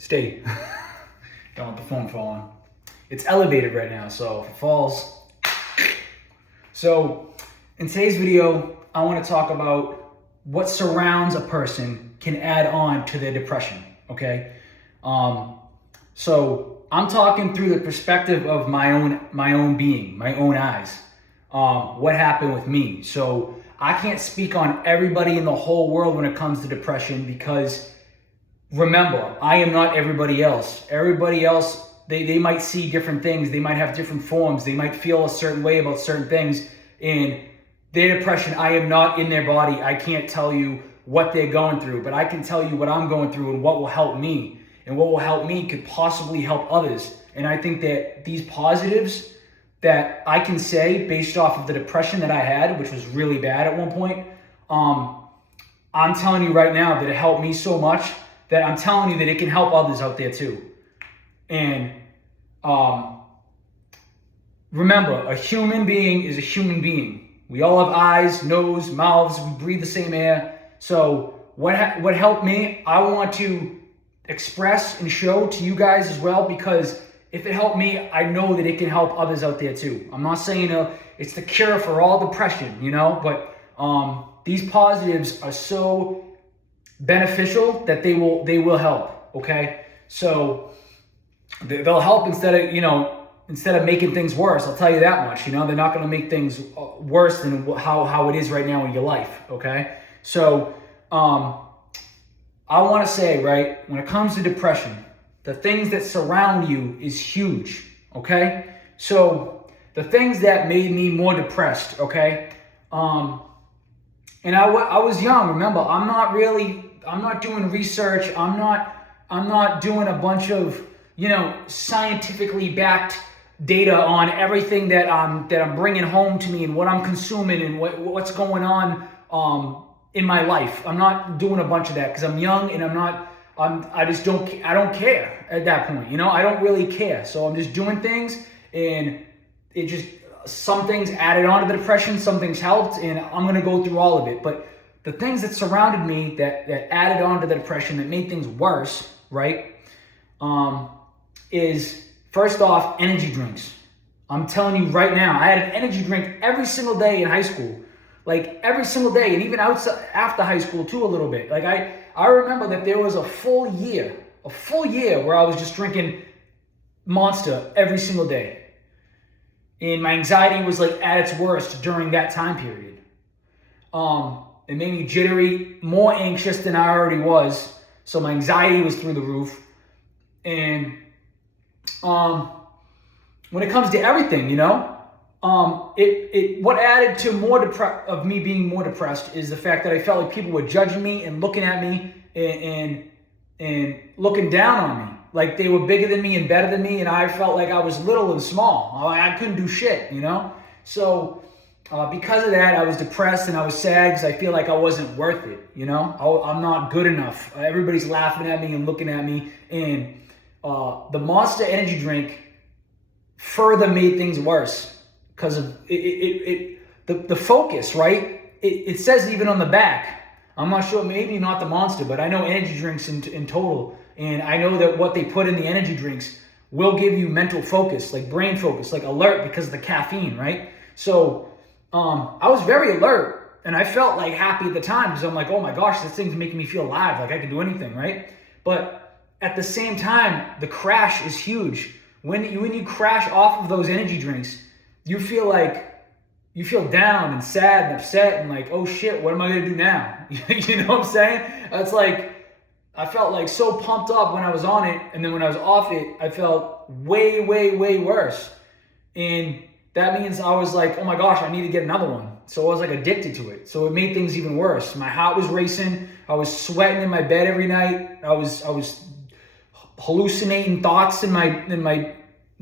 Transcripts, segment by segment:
Stay. Don't want the phone falling. It's elevated right now, so if it falls. So in today's video, I want to talk about what surrounds a person can add on to their depression, okay? So I'm talking through the perspective of my own being, my own eyes. What happened with me. So I can't speak on everybody in the whole world when it comes to depression because remember, I am not everybody else. Everybody else, they might see different things. They might have different forms. They might feel a certain way about certain things. In their depression, I am not in their body. I can't tell you what they're going through, but I can tell you what I'm going through and what will help me. And what will help me could possibly help others. And I think that these positives that I can say based off of the depression that I had, which was really bad at one point, I'm telling you right now that it helped me so much that I'm telling you that it can help others out there too. And remember, a human being is a human being. We all have eyes, nose, mouths, we breathe the same air. So what helped me, I want to express and show to you guys as well, because if it helped me, I know that it can help others out there too. I'm not saying it's the cure for all depression, but these positives are so beneficial that they will help, okay? So they'll help instead of making things worse. I'll tell you that much. They're not going to make things worse than how it is right now in your life, okay? So I want to say, right, when it comes to depression, the things that surround you is huge, okay? So the things that made me more depressed, okay? And I was young. Remember, I'm not doing research. I'm not doing a bunch of, scientifically backed data on everything that I'm bringing home to me and what I'm consuming and what's going on in my life. I'm not doing a bunch of that because I'm young and I don't care at that point. I don't really care. So I'm just doing things, and some things added on to the depression, some things helped, and I'm going to go through all of it. But the things that surrounded me that added on to the depression, that made things worse, right, is first off, energy drinks. I'm telling you right now, I had an energy drink every single day in high school. Like every single day, and even outside after high school too a little bit. Like I remember that there was a full year where I was just drinking Monster every single day. And my anxiety was like at its worst during that time period. It made me jittery, more anxious than I already was. So my anxiety was through the roof. And when it comes to everything, what added to of me being more depressed is the fact that I felt like people were judging me and looking at me and looking down on me. Like they were bigger than me and better than me, and I felt like I was little and small. I couldn't do shit, So because of that, I was depressed and I was sad because I feel like I wasn't worth it, I'm not good enough. Everybody's laughing at me and looking at me, and the Monster energy drink further made things worse because of the focus, right? It says even on the back. I'm not sure, maybe not the Monster, but I know energy drinks in total, and I know that what they put in the energy drinks will give you mental focus, like brain focus, like alert because of the caffeine, right? So I was very alert, and I felt like happy at the time because I'm like, oh my gosh, this thing's making me feel alive, like I can do anything, right? But at the same time, the crash is huge. When you crash off of those energy drinks, you feel down and sad and upset and like, oh shit, what am I gonna do now? You know what I'm saying? It's like I felt like so pumped up when I was on it, and then when I was off it, I felt way, way, way worse. And that means I was like, oh my gosh, I need to get another one. So I was like addicted to it. So it made things even worse. My heart was racing. I was sweating in my bed every night. I was hallucinating thoughts in my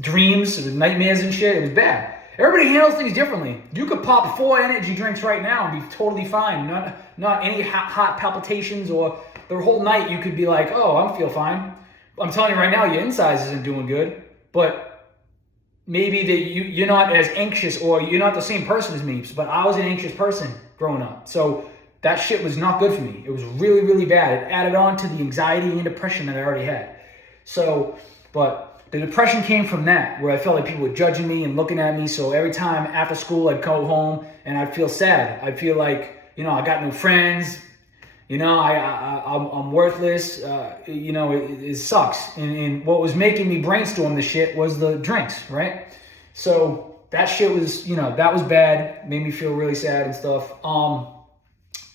dreams, nightmares and shit. It was bad. Everybody handles things differently. You could pop 4 energy drinks right now and be totally fine. Not any hot palpitations, or the whole night you could be like, oh, I feel fine. I'm telling you right now, your insides isn't doing good. But maybe that you're not as anxious, or you're not the same person as me. But I was an anxious person growing up. So that shit was not good for me. It was really, really bad. It added on to the anxiety and depression that I already had. So, but the depression came from that, where I felt like people were judging me and looking at me. So every time after school, I'd go home and I'd feel sad. I'd feel like, I got no friends. I'm worthless. It sucks. And what was making me brainstorm the shit was the drinks, right? So that shit was, that was bad. Made me feel really sad and stuff.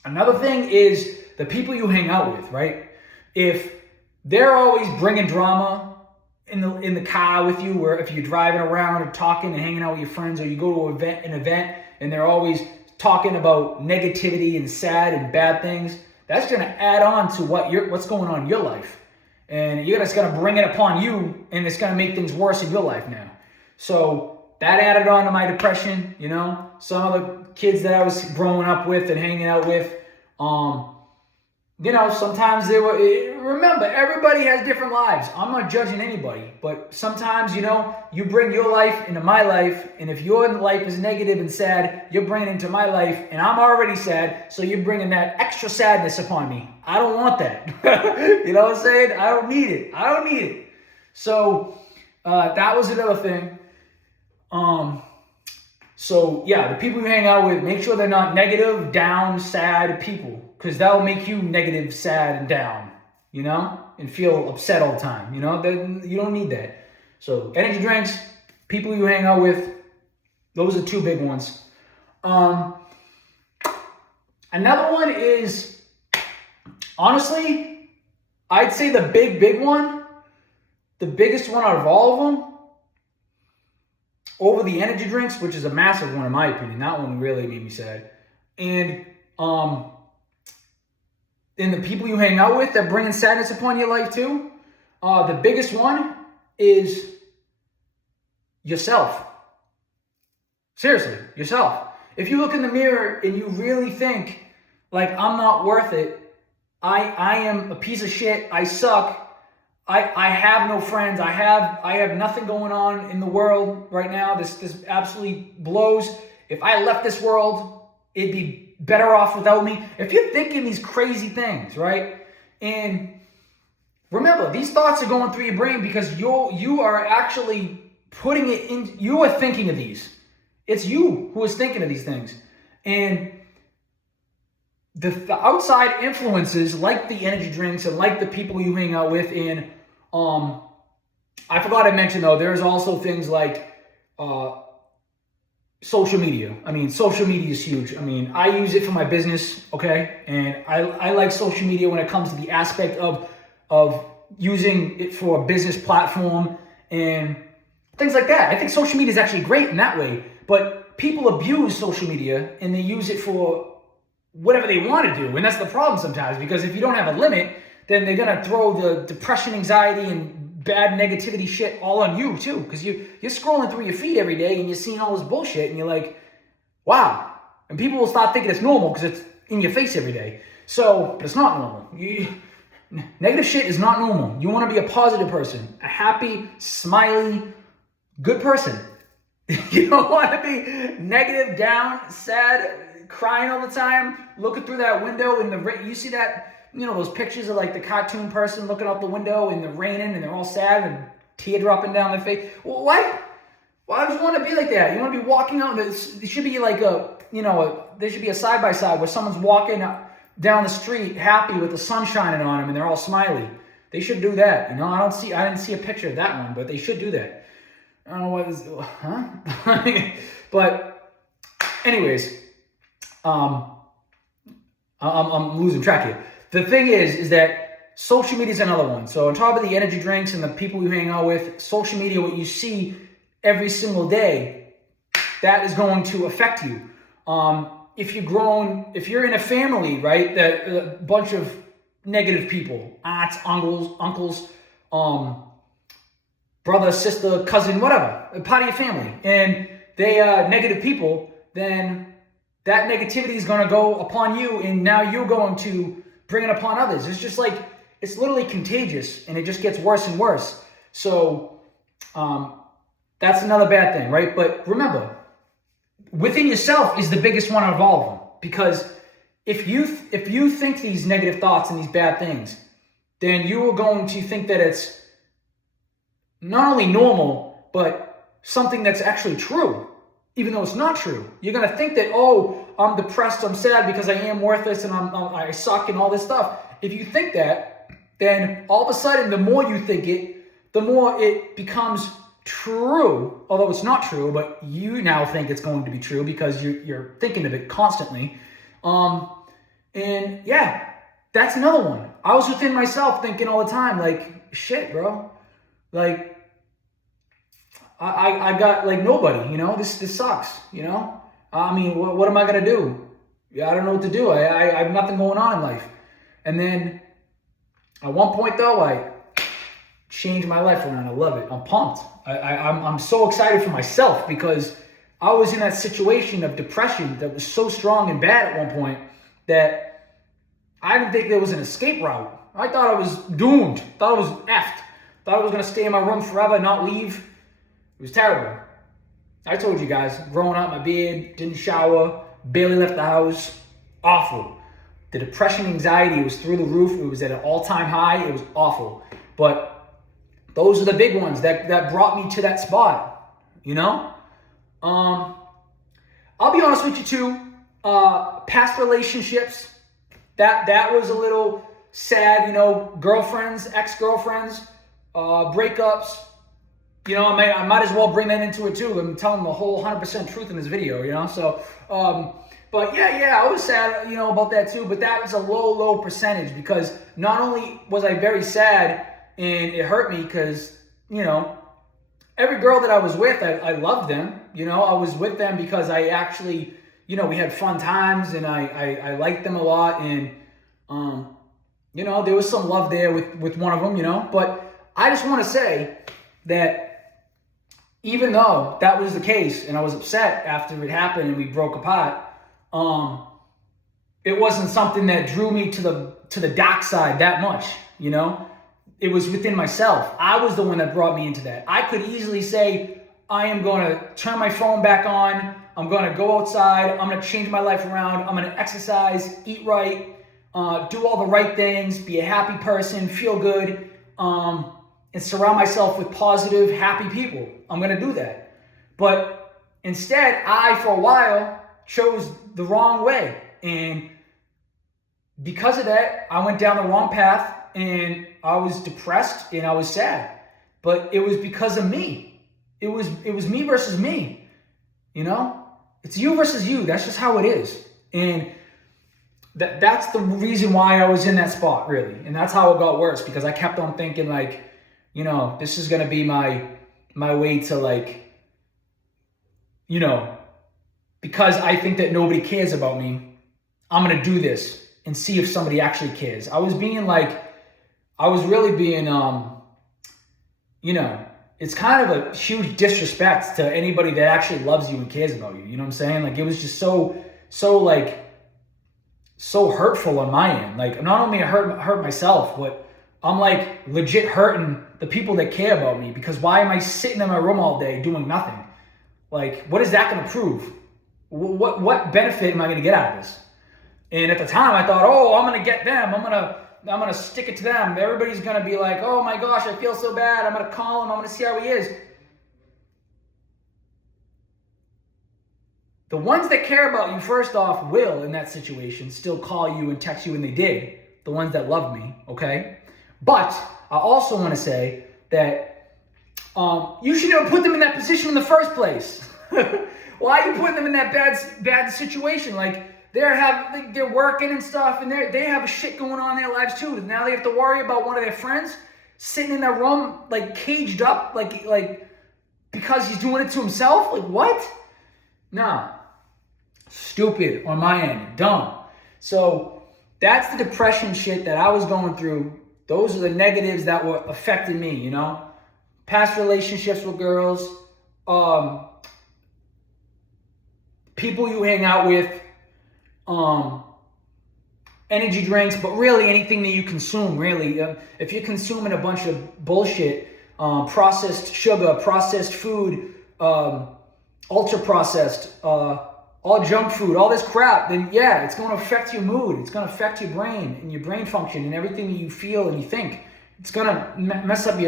Another thing is the people you hang out with, right? If they're always bringing drama in the car with you, or if you're driving around or talking and hanging out with your friends, or you go to an event and they're always talking about negativity and sad and bad things, that's going to add on to what's going on in your life. And you're just going to bring it upon you, and it's going to make things worse in your life now. So that added on to my depression. Some of the kids that I was growing up with and hanging out with, sometimes they were, remember, everybody has different lives. I'm not judging anybody, but sometimes, you bring your life into my life, and if your life is negative and sad, you're bringing it into my life, and I'm already sad, so you're bringing that extra sadness upon me. I don't want that. You know what I'm saying? I don't need it. So, that was another thing. So yeah, the people you hang out with, make sure they're not negative, down, sad people, because that'll make you negative, sad, and down, and feel upset all the time, Then you don't need that. So energy drinks, people you hang out with, those are two big ones. Another one is, honestly, I'd say the big one, the biggest one out of all of them, over the energy drinks, which is a massive one in my opinion. That one really made me sad. And the people you hang out with that bringing sadness upon your life too, the biggest one is yourself. Seriously, yourself. If you look in the mirror and you really think, like, I'm not worth it, I am a piece of shit, I suck, I have no friends. I have nothing going on in the world right now. This absolutely blows. If I left this world, it'd be better off without me. If you're thinking these crazy things, right? And remember, these thoughts are going through your brain because you are actually putting it in. You are thinking of these. It's you who is thinking of these things. And the outside influences, like the energy drinks and like the people you hang out with, and I forgot to mention though, there's also things like social media. I mean, social media is huge. I mean, I use it for my business, okay? And I like social media when it comes to the aspect of using it for a business platform and things like that. I think social media is actually great in that way, but people abuse social media and they use it for whatever they want to do. And that's the problem sometimes, because if you don't have a limit, then they're going to throw the depression, anxiety, and bad negativity shit all on you too. Because you're scrolling through your feed every day and you're seeing all this bullshit and you're like, wow. And people will start thinking it's normal because it's in your face every day. So, but it's not normal. Negative shit is not normal. You want to be a positive person, a happy, smiley, good person. You don't want to be negative, down, sad, crying all the time, looking through that window and you see that, those pictures of like the cartoon person looking out the window and they're raining and they're all sad and tear dropping down their face. Well, why would you want to be like that? You want to be walking out, there should be like there should be a side-by-side where someone's walking down the street happy with the sun shining on them and they're all smiley. They should do that. I didn't see a picture of that one, but they should do that. I don't know what is, huh? But anyways, I'm losing track here. The thing is that social media is another one. So on top of the energy drinks and the people you hang out with, social media, what you see every single day, that is going to affect you. If you're in a family, right, that a bunch of negative people, aunts, uncles, brother, sister, cousin, whatever, a part of your family, and they are negative people, then that negativity is going to go upon you, and now you're going to bring it upon others. It's just like, it's literally contagious, and it just gets worse and worse. So that's another bad thing, right? But remember, within yourself is the biggest one out of all of them, because if you think these negative thoughts and these bad things, then you are going to think that it's not only normal, but something that's actually true, even though it's not true. You're going to think that, oh, I'm depressed, I'm sad because I am worthless and I suck and all this stuff. If you think that, then all of a sudden, the more you think it, the more it becomes true, although it's not true, but you now think it's going to be true because you're thinking of it constantly. And yeah, that's another one. I was within myself thinking all the time, like, shit, bro. Like, I got, like, nobody, this sucks, I mean, what am I going to do? Yeah, I don't know what to do. I have nothing going on in life. And then at one point, though, I changed my life around. I love it. I'm pumped. I'm so excited for myself because I was in that situation of depression that was so strong and bad at one point that I didn't think there was an escape route. I thought I was doomed. Thought I was effed. Thought I was going to stay in my room forever, not leave. It was terrible. I told you guys, growing out my beard, didn't shower, barely left the house. Awful. The depression, anxiety was through the roof. It was at an all-time high. It was awful. But those are the big ones that brought me to that spot, I'll be honest with you too. Past relationships, that was a little sad, girlfriends, ex-girlfriends, breakups. I might as well bring that into it too. I'm telling the whole 100% truth in this video, So, but yeah, I was sad, about that too. But that was a low percentage because not only was I very sad and it hurt me because, every girl that I was with, I loved them. I was with them because I actually, we had fun times and I liked them a lot. And, there was some love there with one of them, But I just want to say that even though that was the case and I was upset after it happened and we broke apart, it wasn't something that drew me to the dark side that much, It was within myself. I was the one that brought me into that. I could easily say, I am going to turn my phone back on. I'm going to go outside. I'm going to change my life around. I'm going to exercise, eat right, do all the right things, be a happy person, feel good, and surround myself with positive, happy people. I'm going to do that. But instead, I, for a while, chose the wrong way. And because of that, I went down the wrong path and I was depressed and I was sad. But it was because of me. It was me versus me. It's you versus you. That's just how it is. And that's the reason why I was in that spot, really. And that's how it got worse because I kept on thinking like, this is going to be my way to like, because I think that nobody cares about me, I'm going to do this and see if somebody actually cares. I was really being, it's kind of a huge disrespect to anybody that actually loves you and cares about you. You know what I'm saying? Like, it was just so hurtful on my end. Like, not only I hurt myself, but I'm like legit hurting the people that care about me because why am I sitting in my room all day doing nothing? Like, what is that going to prove? What benefit am I going to get out of this? And at the time I thought, oh, I'm going to get them. I'm going to stick it to them. Everybody's going to be like, oh my gosh, I feel so bad. I'm going to call him. I'm going to see how he is. The ones that care about you, first off, will, in that situation, still call you and text you, and they did. The ones that love me, okay? But I also want to say that you should never put them in that position in the first place. Why are you putting them in that bad situation? Like, they're working and stuff, and they have shit going on in their lives too. Now they have to worry about one of their friends sitting in their room, like caged up, like because he's doing it to himself. Like, what? No. Stupid on my end. Dumb. So that's the depression shit that I was going through. Those are the negatives that were affecting me, Past relationships with girls, people you hang out with, energy drinks, but really anything that you consume, really. If you're consuming a bunch of bullshit, processed sugar, processed food, ultra-processed, all junk food, all this crap, then yeah, it's going to affect your mood. It's going to affect your brain and your brain function and everything you feel and you think. It's going to mess up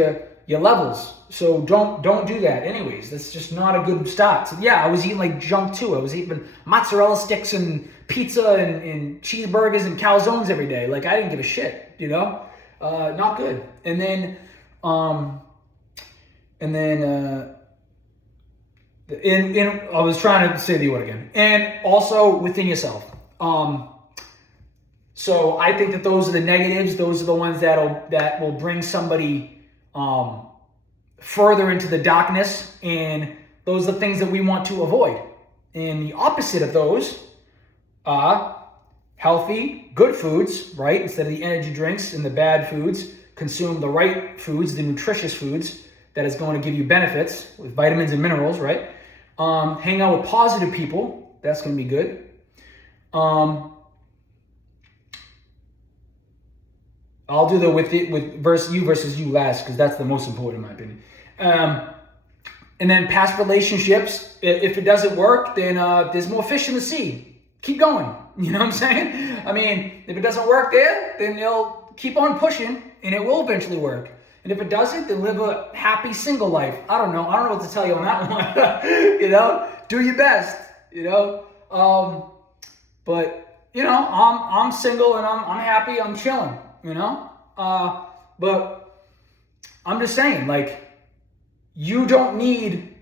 your levels. So don't do that. Anyways, that's just not a good start. So yeah, I was eating like junk too. I was eating mozzarella sticks and pizza and cheeseburgers and calzones every day. Like I didn't give a shit, not good. And then I was trying to say the word again. And also within yourself. So I think that those are the negatives. Those are the ones that will bring somebody further into the darkness, and those are the things that we want to avoid. And the opposite of those are healthy, good foods, right? Instead of the energy drinks and the bad foods, consume the right foods, the nutritious foods that is going to give you benefits with vitamins and minerals, right? Hang out with positive people. That's going to be good. I'll do the with you versus you last, because that's the most important in my opinion. And then past relationships, if it doesn't work, then there's more fish in the sea. Keep going. You know what I'm saying? I mean, if it doesn't work there, then you'll keep on pushing and it will eventually work. And if it doesn't, then live a happy single life. I don't know what to tell you on that one. Do your best, but I'm single and I'm happy, I'm chilling, but I'm just saying, like, you don't need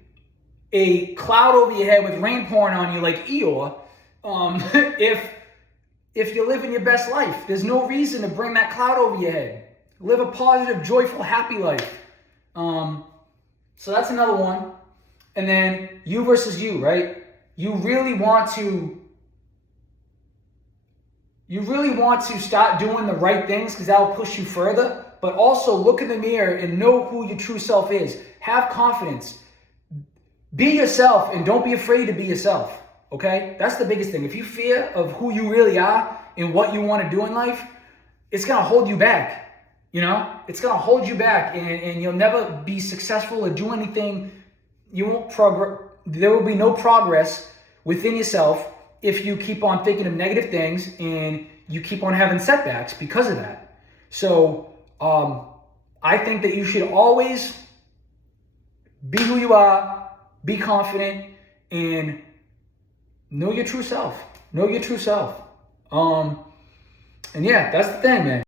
a cloud over your head with rain pouring on you like Eeyore. If you're living your best life, there's no reason to bring that cloud over your head. Live a positive, joyful, happy life. So that's another one. And then you versus you, right? You really want to start doing the right things, because that will push you further. But also look in the mirror and know who your true self is. Have confidence. Be yourself and don't be afraid to be yourself. Okay? That's the biggest thing. If you fear of who you really are and what you want to do in life, it's going to hold you back. It's going to hold you back, and you'll never be successful or do anything. You won't progress. There will be no progress within yourself if you keep on thinking of negative things and you keep on having setbacks because of that. So I think that you should always be who you are, be confident, and know your true self. Know your true self. And yeah, that's the thing, man.